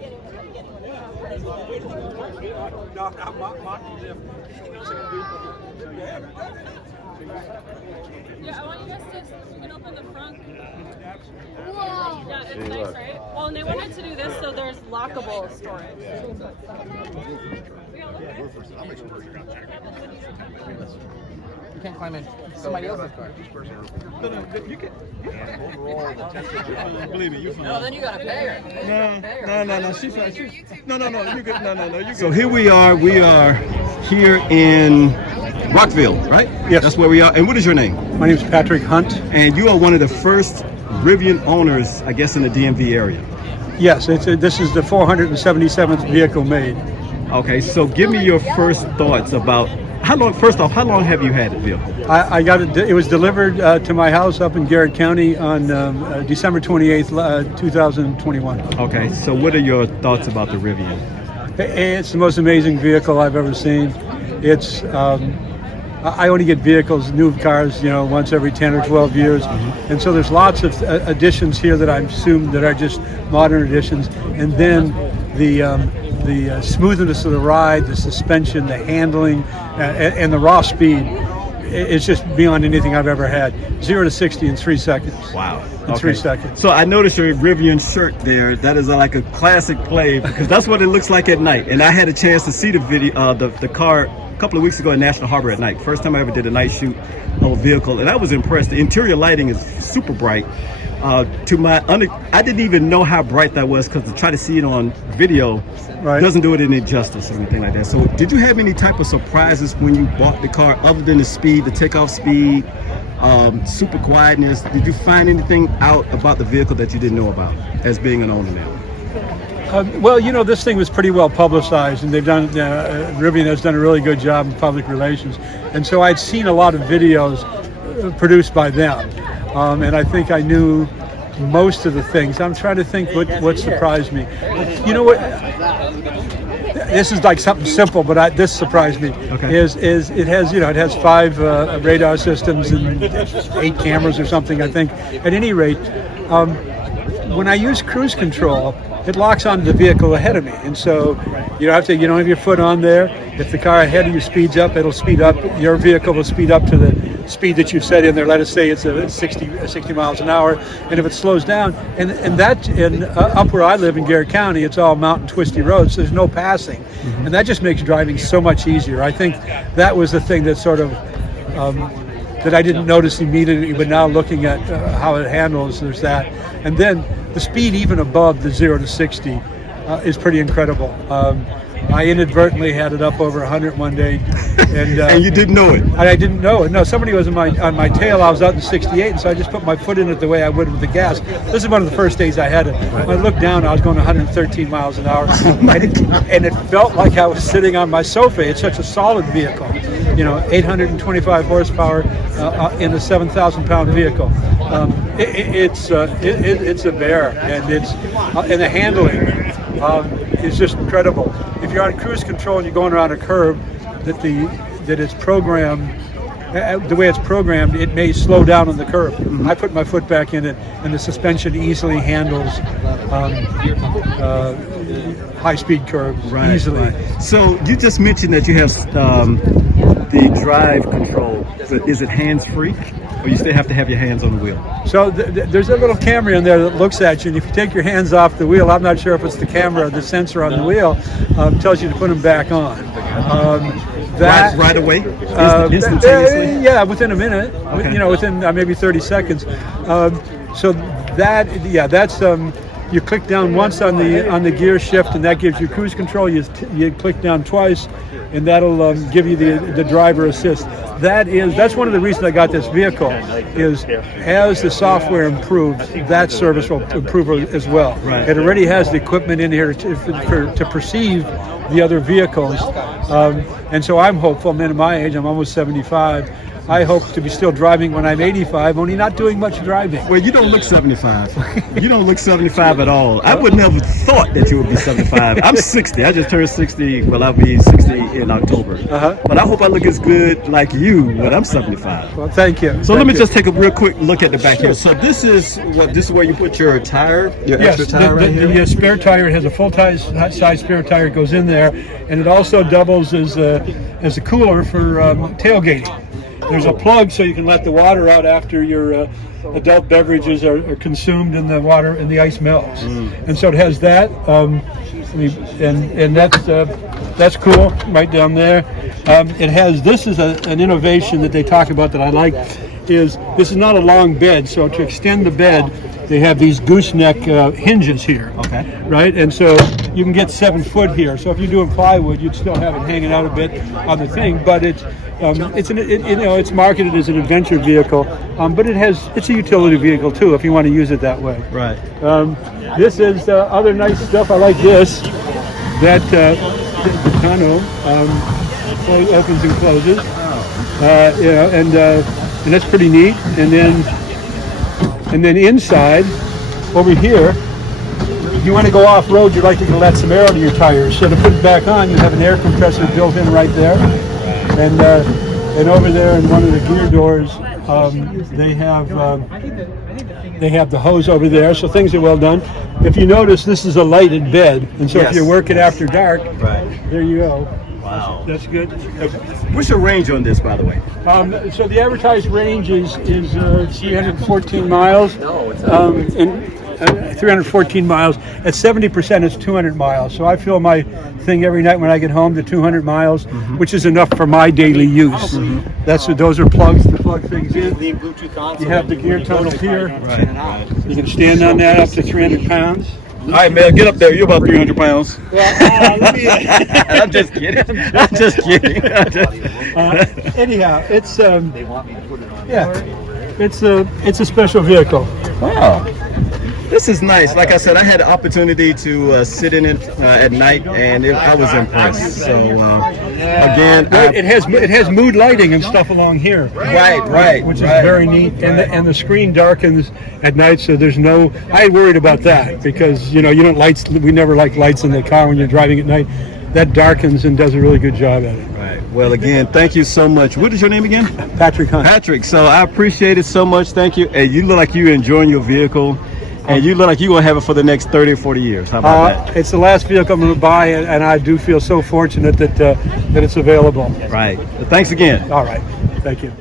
Yeah, I want you guys to, you can open the front. Whoa. Yeah, it's nice, right? Well, and they wanted to do this so there's lockable storage. You can't climb in somebody else's car. No, you can. Believe me, you fine. No, then you gotta pay her. No. She's fine. No. You good? No. You good. So here we are. We are here in Rockville, right? Yes. That's where we are. And what is your name? My name is Patrick Hunt. And you are one of the first Rivian owners, I guess, in the DMV area. Yes, this is the 477th vehicle made. Okay, so give me your first thoughts about how long. First off, how long have you had the vehicle? I got it. It was delivered to my house up in Garrett County on December 28th, 2021. Okay, so what are your thoughts about the Rivian? It's the most amazing vehicle I've ever seen. It's I only get vehicles, new cars, once every 10 or 12 years. And so there's lots of additions here that I assume that are just modern additions. And then the smoothness of the ride, the suspension, the handling, and the raw speed, it's just beyond anything I've ever had. 0 to 60 in 3 seconds. Wow. In 3 seconds. So I noticed your Rivian shirt there. That is like a classic play because that's what it looks like at night. And I had a chance to see the video, the car a couple of weeks ago at National Harbor at night. First time I ever did a night shoot of a vehicle, and I was impressed. The interior lighting is super bright. I didn't even know how bright that was because to try to see it on video doesn't do it any justice or anything like that. So did you have any type of surprises when you bought the car other than the speed, the takeoff speed, super quietness? Did you find anything out about the vehicle that you didn't know about as being an owner now? Well, this thing was pretty well publicized, and Rivian has done a really good job in public relations. And so I'd seen a lot of videos produced by them. And I think I knew most of the things. I'm trying to think what surprised me. You know what? This is like something simple, but this surprised me. Okay. Is it has 5 radar systems and 8 cameras or something. I think. At any rate, when I use cruise control, it locks onto the vehicle ahead of me, and so you don't have your foot on there. If the car ahead of you speeds up, it'll speed up. Your vehicle will speed up to the speed that you've set in there. Let us say it's 60 miles an hour, and if it slows down, and up where I live in Garrett County, it's all mountain twisty roads, so there's no passing, and that just makes driving so much easier. I think that was the thing that sort of that I didn't notice immediately, but now looking at how it handles, there's that, and then the speed even above the 0 to 60 is pretty incredible. I inadvertently had it up over 100 one day, and and you didn't know it. I didn't know it. No, somebody was on my tail. I was out in 68, and so I just put my foot in it the way I would with the gas. This is one of the first days I had it. When I looked down, I was going 113 miles an hour, and it felt like I was sitting on my sofa. It's such a solid vehicle, 825 horsepower in a 7,000-pound vehicle. It's a bear, and and the handling is just incredible. If you're on cruise control and you're going around a curve, that it's programmed, the way it's programmed, it may slow down on the curve. I put my foot back in it, and the suspension easily handles high-speed curves easily. Right. So you just mentioned that you have the drive control. Is it hands-free, or you still have to have your hands on the wheel? So there's a little camera in there that looks at you, and if you take your hands off the wheel, I'm not sure if it's the camera or the sensor on the wheel, tells you to put them back on. Right away? Instantaneously? Yeah, within a minute. Okay. Within maybe 30 seconds. So that's you click down once on the gear shift, and that gives you cruise control. You click down twice, and that'll give you the driver assist. That's one of the reasons I got this vehicle, is as the software improves, that service will improve as well. Right. It already has the equipment in here to perceive the other vehicles, and so I'm hopeful. I'm in my age, I'm almost 75. I hope to be still driving when I'm 85, only not doing much driving. Well, you don't look 75. You don't look 75 at all. I would never thought that you would be 75. I'm 60. I just turned 60. Well, I'll be 60 in October. But I hope I look as good like you when I'm 75. Well, thank you. So let me just take a real quick look at the back here. So this is where you put your tire, your extra tire right here? The spare tire, it has a full-size spare tire. It goes in there, and it also doubles as a cooler for tailgating. There's a plug so you can let the water out after your adult beverages are consumed and the water and the ice melts. And so it has that, and that's cool right down there. It has, this is an innovation that they talk about that I like, is this is not a long bed, so to extend the bed they have these gooseneck hinges here. Okay. Right, and so you can get 7 foot here. So if you're doing plywood, you'd still have it hanging out a bit on the thing. But it's marketed as an adventure vehicle, but it's a utility vehicle too if you want to use it that way. Right. This is other nice stuff. I like this. That tonneau opens and closes. And that's pretty neat. And then inside, over here, if you want to go off-road, you'd like to let some air to your tires. So to put it back on, you have an air compressor built in right there. And over there in one of the gear doors, they have the hose over there, so things are well done. If you notice, this is a lighted bed, and so if you're working after dark, there you go. Wow. That's good. What's your range on this, by the way? So the advertised range is 314 miles. And 314 miles. At 70%, it's 200 miles. So I fill my thing every night when I get home to 200 miles, which is enough for my daily use. Those are plugs to plug things in. You have the gear tunnel here. You can stand on that up to 300 pounds. All right, man, get up there. You're about 300 pounds. I'm just kidding. I'm just kidding. Anyhow, it's it's a special vehicle. Wow. This is nice. Like I said, I had the opportunity to sit in it at night, and I was impressed. So again, it has mood lighting and stuff along here. Right. Which is very neat. And the screen darkens at night, so there's no. I worried about that because you don't lights. We never like lights in the car when you're driving at night. That darkens and does a really good job at it. Right. Well, again, thank you so much. What is your name again? Patrick Hunt. Patrick. So I appreciate it so much. Thank you. And you look like you're enjoying your vehicle. And you look like you're going to have it for the next 30 or 40 years. How about that? It's the last vehicle I'm going to buy, and I do feel so fortunate that it's available. Right. Well, thanks again. All right. Thank you.